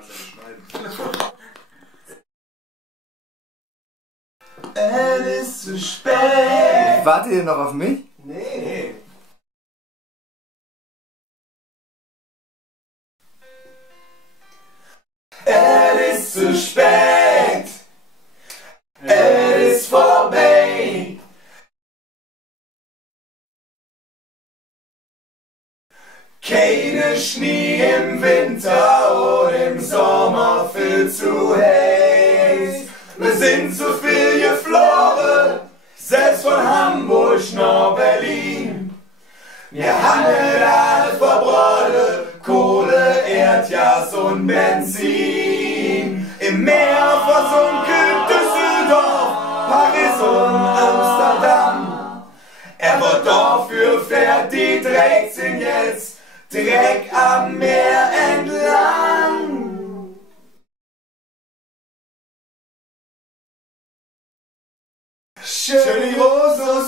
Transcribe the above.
kannst du ja nicht schneiden. Es ist zu spät. Wartet ihr noch auf mich? Nee. Es ist zu spät. Es ist vorbei. Keine Schnee im Winter und im Sommer viel zu heiß. Wir sind zu viel geflogen, selbst von Hamburg nach Berlin. Wir haben alle verbrannt, Kohle, Erdgas und Benzin. Im Meer versunken Düsseldorf, Paris und Amsterdam. Aber dafür fährt die 13 jetzt Dreck am Meer entlang. Schön die Rose